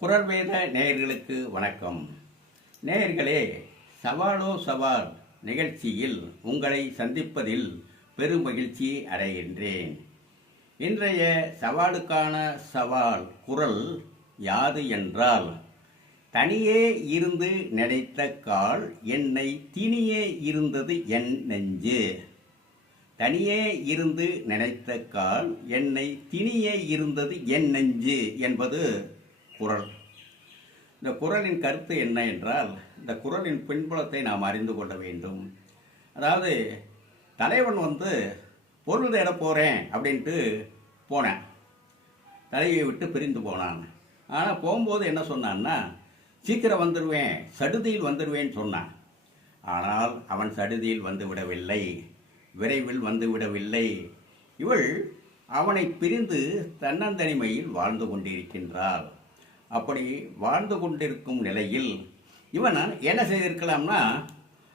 குரல்வேத நேயர்களுக்கு வணக்கம். நேயர்களே சவாலோ சவால் நிகழ்ச்சியில் உங்களை சந்திப்பதில் பெரும் மகிழ்ச்சி அடைகின்றேன். இன்றைய சவாலுக்கான சவால் குரல் யாது என்றால் தனியே இருந்து நினைத்த கால் என்னை தினியே இருந்தது என் நெஞ்சு. தனியே இருந்து நினைத்த கால் என்னை தினியே இருந்தது என் நெஞ்சு என்பது குரல் இந்த குரலின் கருத்து என்ன என்றால் இந்த குரலின் பின்புலத்தை நாம் அறிந்து கொள்ள வேண்டும். அதாவது தலைவன் வந்து பொருள் தேட போகிறேன் அப்படின்ட்டு போனேன். தலையை விட்டு பிரிந்து போனான். ஆனால் போகும்போது என்ன சொன்னான்னா சீக்கிரம் வந்துடுவேன் சடுதியில் வந்துடுவேன்னு சொன்னான். ஆனால் அவன் சடுதியில் வந்து விடவில்லை. விரைவில் வந்து விடவில்லை. இவள் அவனை பிரிந்து தன்னந்தனிமையில் வாழ்ந்து கொண்டிருக்கின்றாள். அப்படி வாழ்ந்து கொண்டிருக்கும் நிலையில் இவன் என்ன செய்திருக்கலாம்னா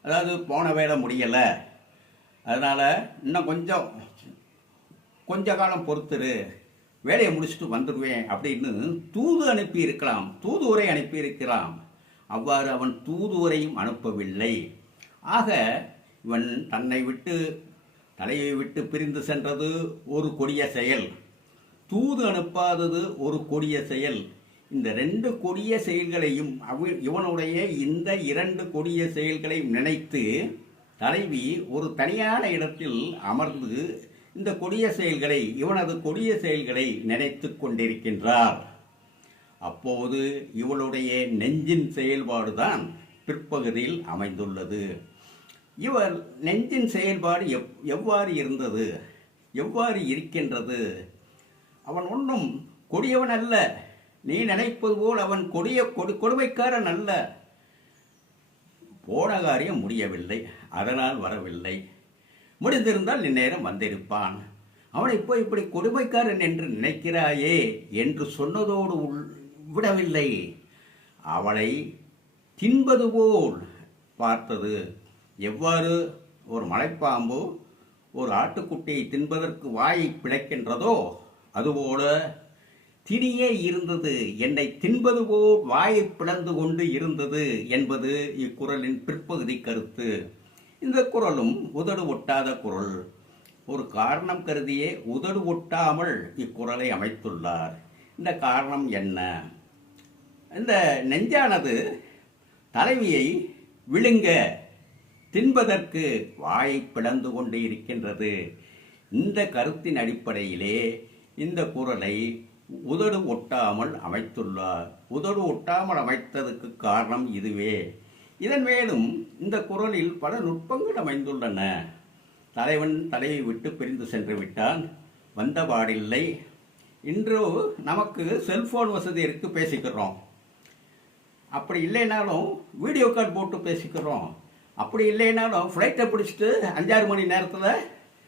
அதாவது போன வேலை முடியலை. அதனால் இன்னும் கொஞ்சம் கொஞ்ச காலம் பொறுத்துரு. வேலையை முடிச்சுட்டு வந்துடுவேன் அப்படின்னு தூது அனுப்பி இருக்கலாம் தூதுவரை அனுப்பி இருக்கலாம் அவ்வாறு அவன் தூதுவரையும் அனுப்பவில்லை. ஆக இவன் தன்னை விட்டு தலையை விட்டு பிரிந்து சென்றது ஒரு கொடிய செயல். தூது அனுப்பாதது ஒரு கொடிய செயல். இந்த ரெண்டு கொடிய செயல்களையும் அவ இவனுடைய இந்த இரண்டு கொடிய செயல்களையும் நினைத்து தலைவி ஒரு தனியான இடத்தில் அமர்ந்து இந்த கொடிய செயல்களை இவனது கொடிய செயல்களை நினைத்து கொண்டிருக்கின்றார். அப்போது இவளுடைய நெஞ்சின் செயல்பாடுதான் பிற்பகுதியில் அமைந்துள்ளது. இவர் நெஞ்சின் செயல்பாடு எவ் எவ்வாறு இருந்தது? எவ்வாறு இருக்கின்றது? அவன் ஒன்றும் கொடியவன் அல்ல நீ நினைப்பது போல் அவன் கொடிய கொடு கொடுமைக்காரன் அல்ல. போன காரியம் முடியவில்லை. அதனால் வரவில்லை. முடிந்திருந்தால் இந்நேரம் வந்திருப்பான். அவனை போய் இப்படி கொடுமைக்காரன் என்று நினைக்கிறாயே என்று சொன்னதோடு உள் விடவில்லை. அவளை தின்பது போல் பார்த்தது. எவ்வாறு? ஒரு மலைப்பாம்பு ஒரு ஆட்டுக்குட்டியை தின்பதற்கு வாயை பிழைக்கின்றதோ அதுபோல திணியே இருந்தது. என்னை தின்பது போல் வாயை பிளந்து கொண்டு இருந்தது என்பது இக்குறளின் பிற்பகுதி கருத்து. இந்த குரலும் உதடு ஒட்டாத குரல் ஒரு காரணம் கருதியே உதடு ஒட்டாமல் இக்குறளை அமைத்துள்ளார். இந்த காரணம் என்ன? இந்த நெஞ்சானது தலைவியை விழுங்க தின்பதற்கு வாயை பிளந்து கொண்டு இருக்கின்றது. இந்த கருத்தின் அடிப்படையிலே இந்த குரலை உதடு ஒட்டாமல் அமைத்துள்ளார். உதடு ஒட்டாமல் அமைத்ததுக்கு காரணம் இதுவே. இதன் மேலும் இந்த குரலில் பல நுட்பங்கள் அமைந்துள்ளன. தலைவன் தலையை விட்டு பிரிந்து சென்று விட்டான். வந்த பாடில்லை. இன்று நமக்கு செல்போன் வசதி இருக்கு பேசிக்கிறோம். அப்படி இல்லைனாலும் வீடியோ கால் போட்டு பேசிக்கிறோம். அப்படி இல்லைனாலும் ஃப்ளைட்டை பிடிச்சிட்டு அஞ்சாறு மணி நேரத்தில்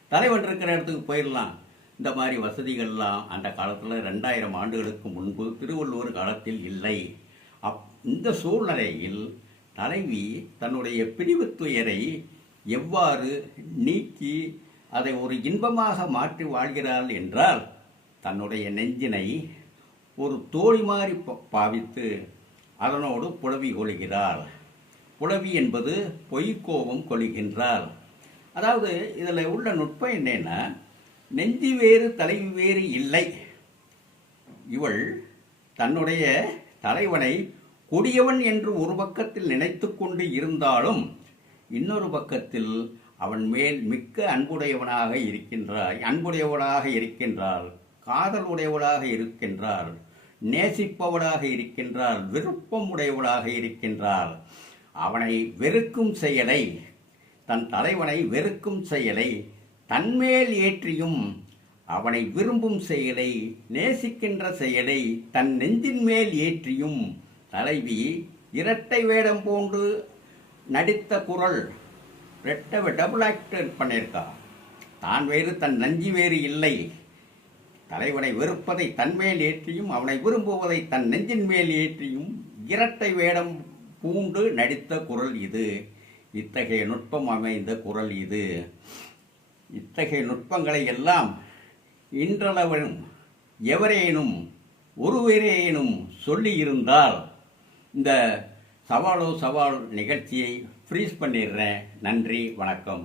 தலைவன் இருக்கிற இடத்துக்கு போயிடலாம். இந்த மாதிரி வசதிகள்லாம் அந்த காலத்தில் ரெண்டாயிரம் ஆண்டுகளுக்கு முன்பு திருவள்ளுவர் காலத்தில் இல்லை. அப் இந்த சூழ்நிலையில் தலைவி தன்னுடைய பிரிவு துயரை எவ்வாறு நீக்கி அதை ஒரு இன்பமாக மாற்றி வாழ்கிறாள் என்றால் தன்னுடைய நெஞ்சினை ஒரு தோழி மாதிரி ப- பாவித்து அதனோடு புலவி கொள்கிறாள். புலவி என்பது பொய்க்கோபம் கொள்கின்றாள். அதாவது இதில் உள்ள நுட்பம் என்னென்னா நெஞ்சி வேறு தலைவி வேறு இல்லை. இவள் தன்னுடைய தலைவனை கொடியவன் என்று ஒரு பக்கத்தில் நினைத்து கொண்டு இருந்தாலும் இன்னொரு பக்கத்தில் அவன் மேல் மிக்க அன்புடையவனாக இருக்கின்றாய் அன்புடையவளாக இருக்கின்றாள் காதல் உடையவளாக இருக்கின்றாள் நேசிப்பவளாக இருக்கின்றாள் விருப்பம் உடையவளாக இருக்கின்றாள். அவனை வெறுக்கும் செயலை தன் தலைவனை வெறுக்கும் செயலை தன்மேல் ஏற்றியும் அவனை விரும்பும் செயலை நேசிக்கின்ற செயலை தன் நெஞ்சின் மேல் ஏற்றியும் தலைவி இரட்டை வேடம் போன்று நடித்த குரல் ரெட்ட டபுள் ஆக்டர் பண்ணியிருக்கா. தான் வேறு தன் நஞ்சி வேறு இல்லை. தலைவனை வெறுப்பதை தன்மேல் ஏற்றியும் அவனை விரும்புவதை தன் நெஞ்சின் மேல் ஏற்றியும் இரட்டை வேடம் பூண்டு நடித்த குரல் இது. இத்தகைய நுட்பம் அமைந்த குரல் இது. இத்தகைய நுட்பங்களை எல்லாம் இன்றளவும் எவரேனும் ஒருவரேனும் சொல்லியிருந்தால் இந்த சவாலோ சவால் நிகழ்ச்சியை ஃப்ரீஸ் பண்ணிடுறேன். நன்றி வணக்கம்.